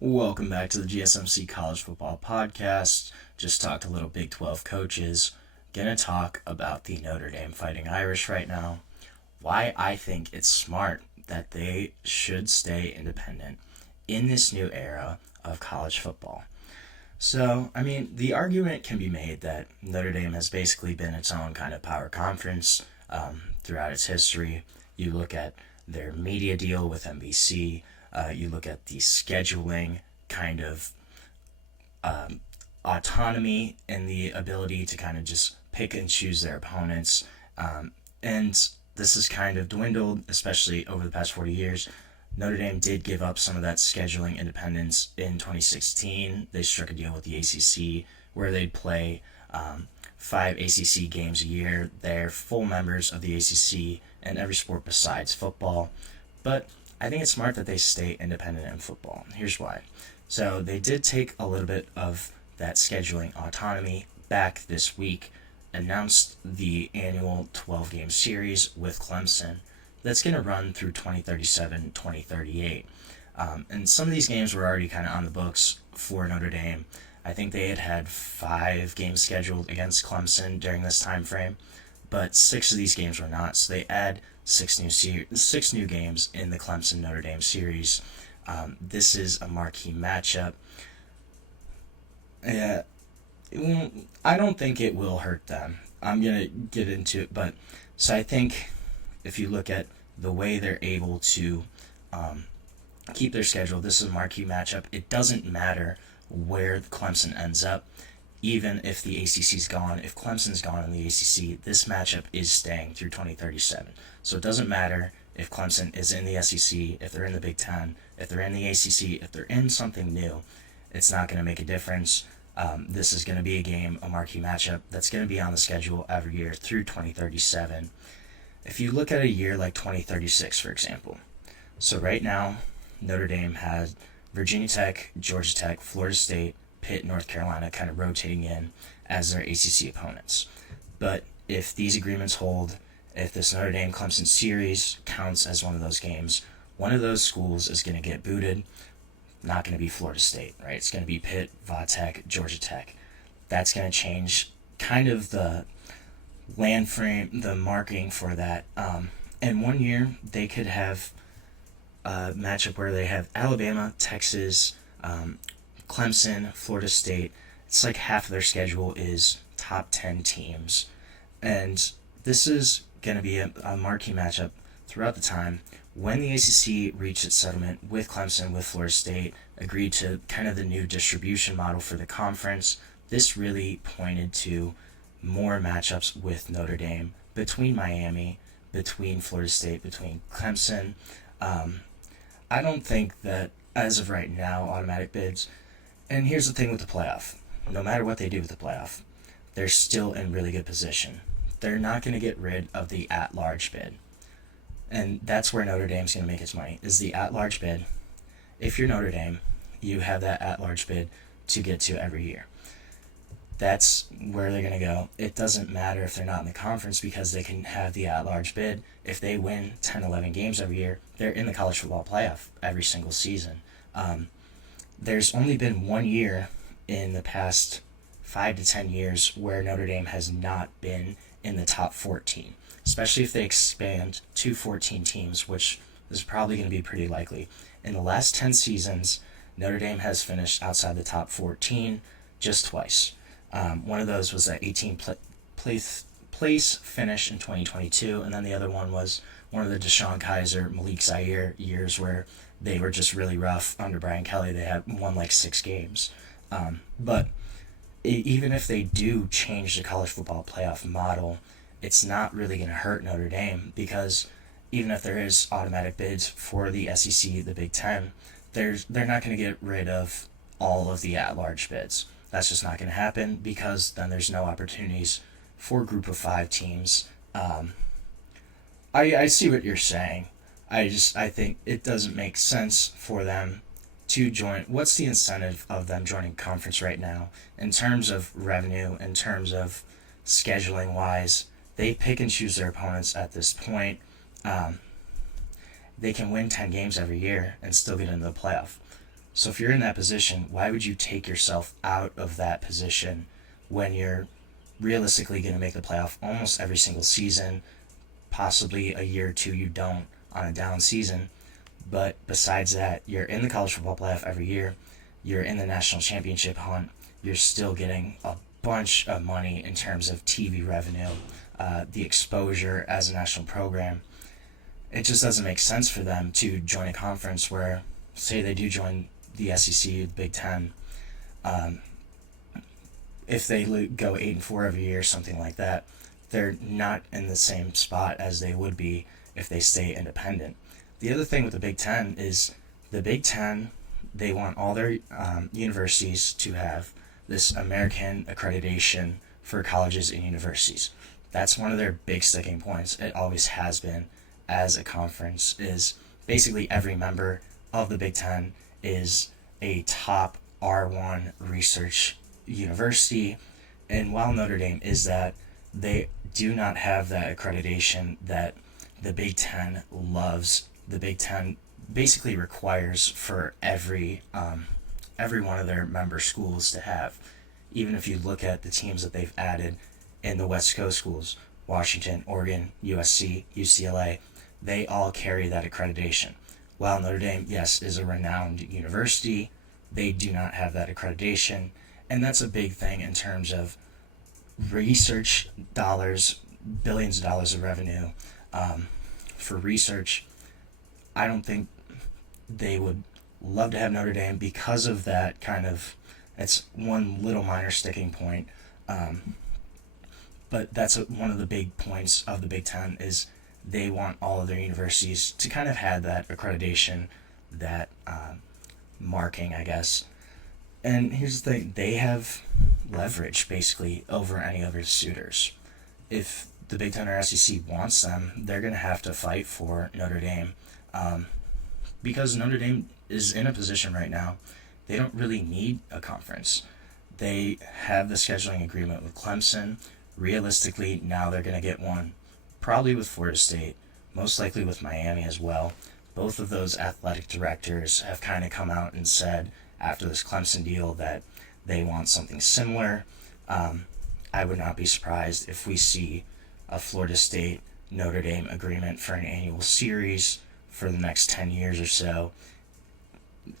Welcome back to the GSMC College Football Podcast. Just talked a little Big 12 coaches. Gonna talk about the Notre Dame Fighting Irish right now. Why I think it's smart that they should stay independent in this new era of college football. So, the argument can be made that Notre Dame has basically been its own kind of power conference throughout its history. You look at their media deal with NBC, you look at the scheduling kind of autonomy and the ability to kind of just pick and choose their opponents. And this has kind of dwindled, especially over the past 40 years. Notre Dame did give up some of that scheduling independence in 2016. They struck a deal with the ACC where they'd play 5 ACC games a year. They're full members of the ACC in every sport besides football. But I think it's smart that they stay independent in football. Here's why. So they did take a little bit of that scheduling autonomy back this week, announced the annual 12-game series with Clemson that's going to run through 2037, 2038. And some of these games were already kind of on the books for Notre Dame. I think they had 5 games scheduled against Clemson during this time frame, but 6 of these games were not. So they add 6 new games in the Clemson Notre Dame series. This is a marquee matchup. I don't think it will hurt them. I'm gonna get into it, but so I think if you look at the way they're able to keep their schedule, this is a marquee matchup. It doesn't matter where Clemson ends up, even if the ACC's gone. If Clemson's gone in the ACC, this matchup is staying through 2037. So it doesn't matter if Clemson is in the SEC, if they're in the Big Ten, if they're in the ACC, if they're in something new, it's not going to make a difference. This is going to be a marquee matchup that's going to be on the schedule every year through 2037. If you look at a year like 2036, for example, so right now, Notre Dame has Virginia Tech, Georgia Tech, Florida State, Pitt, North Carolina kind of rotating in as their ACC opponents. But if these agreements hold, if this Notre Dame Clemson series counts as one of those games, one of those schools is going to get booted. Not going to be Florida State, right? It's going to be Pitt, Va Tech, Georgia Tech. That's going to change kind of the land frame, the marking for that. And one year they could have a matchup where they have Alabama, Texas, Clemson, Florida State. It's like half of their schedule is top 10 teams. And this is going to be a marquee matchup throughout the time. When the ACC reached its settlement with Clemson, with Florida State, agreed to kind of the new distribution model for the conference, this really pointed to more matchups with Notre Dame, between Miami, between Florida State, between Clemson. I don't think that, as of right now, automatic bids. And here's the thing with the playoff. No matter what they do with the playoff, they're still in really good position. They're not going to get rid of the at-large bid. And that's where Notre Dame's going to make its money, is the at-large bid. If you're Notre Dame, you have that at-large bid to get to every year. That's where they're going to go. It doesn't matter if they're not in the conference because they can have the at-large bid. If they win 10, 11 games every year, they're in the college football playoff every single season. There's only been one year in the past 5 to 10 years where Notre Dame has not been in the top 14, especially if they expand to 14 teams, which is probably going to be pretty likely. In the last 10 seasons, Notre Dame has finished outside the top 14 just twice. One of those was that 18th place finish in 2022, and then the other one was one of the Deshaun Kaiser, Malik Zaire years where they were just really rough under Brian Kelly. They had won like 6 games. But even if they do change the college football playoff model, it's not really going to hurt Notre Dame because even if there is automatic bids for the SEC, the Big Ten, they're not going to get rid of all of the at-large bids. That's just not going to happen because then there's no opportunities for group of 5 teams. I see what you're saying. I think it doesn't make sense for them to join. What's the incentive of them joining conference right now in terms of revenue, in terms of scheduling wise? They pick and choose their opponents at this point. They can win 10 games every year and still get into the playoff. So if you're in that position, why would you take yourself out of that position when you're realistically going to make the playoff almost every single season? Possibly a year or two you don't on a down season. But besides that, you're in the college football playoff every year. You're in the national championship hunt. You're still getting a bunch of money in terms of TV revenue, the exposure as a national program. It just doesn't make sense for them to join a conference where, say they do join the SEC, the Big Ten, if they go 8-4 every year, something like that, they're not in the same spot as they would be if they stay independent. The other thing with the Big Ten is the Big Ten, they want all their universities to have this American accreditation for colleges and universities. That's one of their big sticking points. It always has been as a conference, is basically every member of the Big Ten is a top R1 research university. And while Notre Dame is that, they do not have that accreditation that the Big Ten loves. The Big Ten basically requires for every one of their member schools to have. Even if you look at the teams that they've added in the West Coast schools, Washington, Oregon, USC, UCLA, they all carry that accreditation. While Notre Dame, yes, is a renowned university, they do not have that accreditation. And that's a big thing in terms of research dollars, billions of dollars of revenue for research. I don't think they would love to have Notre Dame because of that kind of, it's one little minor sticking point. But that's one of the big points of the Big Ten is they want all of their universities to kind of have that accreditation, that marking, I guess. And here's the thing, they have leverage basically over any other suitors. If the Big Ten or SEC wants them, they're going to have to fight for Notre Dame because Notre Dame is in a position right now, they don't really need a conference. They have the scheduling agreement with Clemson. Realistically, now they're going to get one probably with Florida State, most likely with Miami as well. Both of those athletic directors have kind of come out and said after this Clemson deal that they want something similar. I would not be surprised if we see a Florida State Notre Dame agreement for an annual series for the next 10 years or so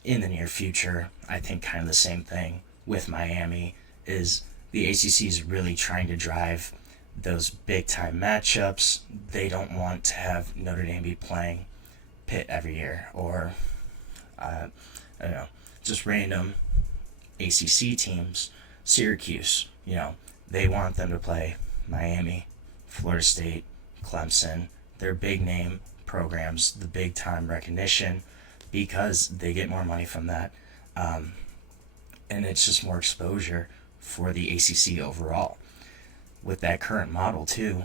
in the near future. I think kind of the same thing with Miami is the ACC is really trying to drive those big time matchups. They don't want to have Notre Dame be playing Pitt every year or I don't know, just random ACC teams. Syracuse, they want them to play Miami, Florida State, Clemson, their big name programs, the big time recognition, because they get more money from that. And it's just more exposure for the ACC overall. With that current model too,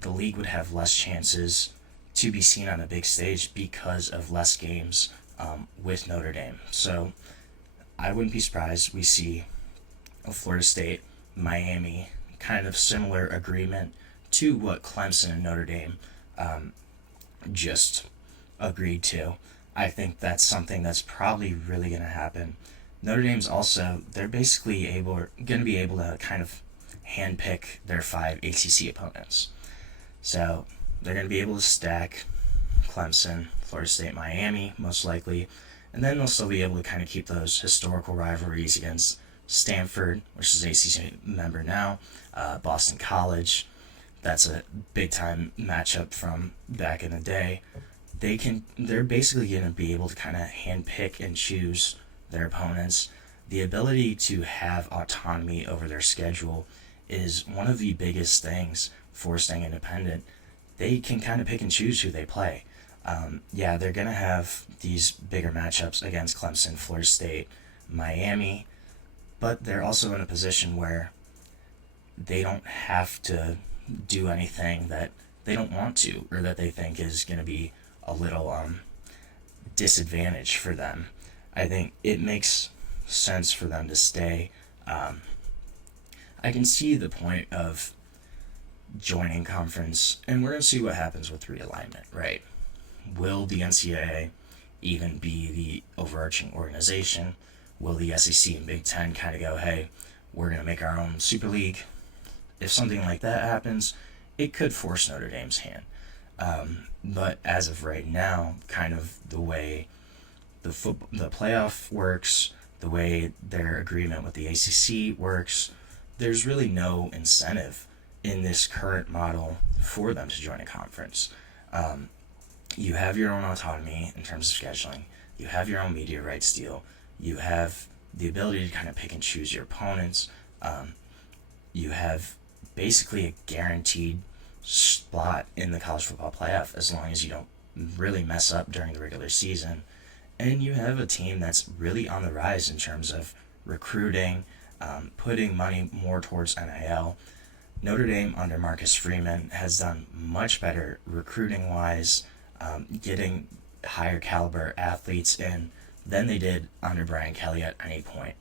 the league would have less chances to be seen on a big stage because of less games with Notre Dame. So I wouldn't be surprised we see a Florida State, Miami, kind of similar agreement to what Clemson and Notre Dame just agreed to. I think that's something that's probably really going to happen. Notre Dame's also, they're basically going to be able to kind of handpick their 5 ACC opponents. So they're going to be able to stack Clemson, Florida State, Miami, most likely, and then they'll still be able to kind of keep those historical rivalries against Stanford, which is ACC member now, Boston College. That's a big time matchup from back in the day. They're basically going to be able to kind of handpick and choose their opponents. The ability to have autonomy over their schedule is one of the biggest things for staying independent. They can kind of pick and choose who they play. They're going to have these bigger matchups against Clemson, Florida State, Miami, but they're also in a position where they don't have to do anything that they don't want to or that they think is going to be a little disadvantage for them. I think it makes sense for them to stay. I can see the point of joining conference, and we're going to see what happens with realignment, right? Will the NCAA even be the overall overarching organization. Will the SEC and Big Ten kind of go, hey, we're going to make our own Super League? If something like that happens, it could force Notre Dame's hand. But as of right now, kind of the way the playoff works, the way their agreement with the ACC works, there's really no incentive in this current model for them to join a conference. You have your own autonomy in terms of scheduling. You have your own media rights deal. You have the ability to kind of pick and choose your opponents. You have basically a guaranteed spot in the college football playoff as long as you don't really mess up during the regular season. And you have a team that's really on the rise in terms of recruiting, putting money more towards NIL. Notre Dame under Marcus Freeman has done much better recruiting-wise, getting higher caliber athletes in than they did under Brian Kelly at any point.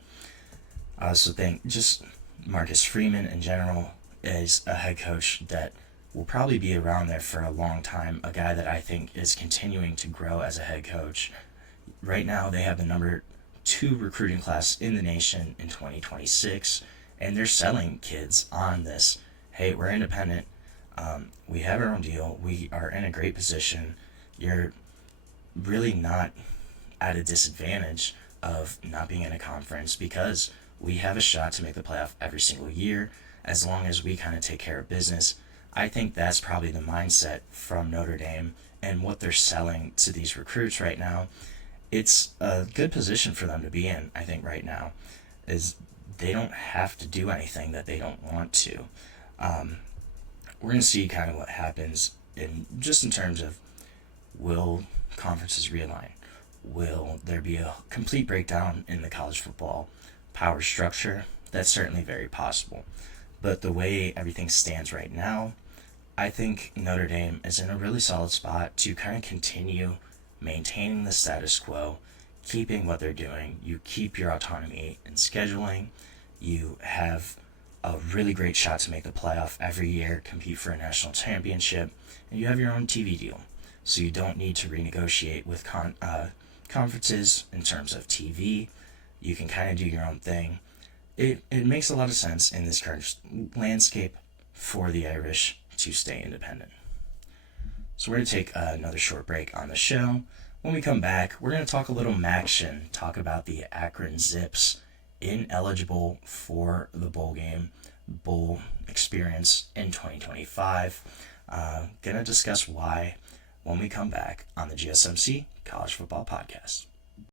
I also think just Marcus Freeman in general is a head coach that will probably be around there for a long time, a guy that I think is continuing to grow as a head coach. Right now they have the number 2 recruiting class in the nation in 2026, and they're selling kids on this. Hey, we're independent. We have our own deal. We are in a great position. You're really not at a disadvantage of not being in a conference because we have a shot to make the playoff every single year as long as we kind of take care of business. I think that's probably the mindset from Notre Dame and what they're selling to these recruits right now. It's a good position for them to be in, I think, right now, is they don't have to do anything that they don't want to. We're going to see kind of what happens in terms of, will conferences realign? Will there be a complete breakdown in the college football power structure? That's certainly very possible. But the way everything stands right now, I think Notre Dame is in a really solid spot to kind of continue maintaining the status quo, keeping what they're doing. You keep your autonomy in scheduling. You have a really great shot to make the playoff every year, compete for a national championship, and you have your own TV deal. So you don't need to renegotiate with conferences in terms of TV. You can kind of do your own thing. It makes a lot of sense in this current landscape for the Irish to stay independent. So we're going to take another short break on the show. When we come back, we're going to talk a little Maction, talk about the Akron Zips, ineligible for the bowl experience in 2025. Going to discuss why when we come back on the GSMC College Football Podcast.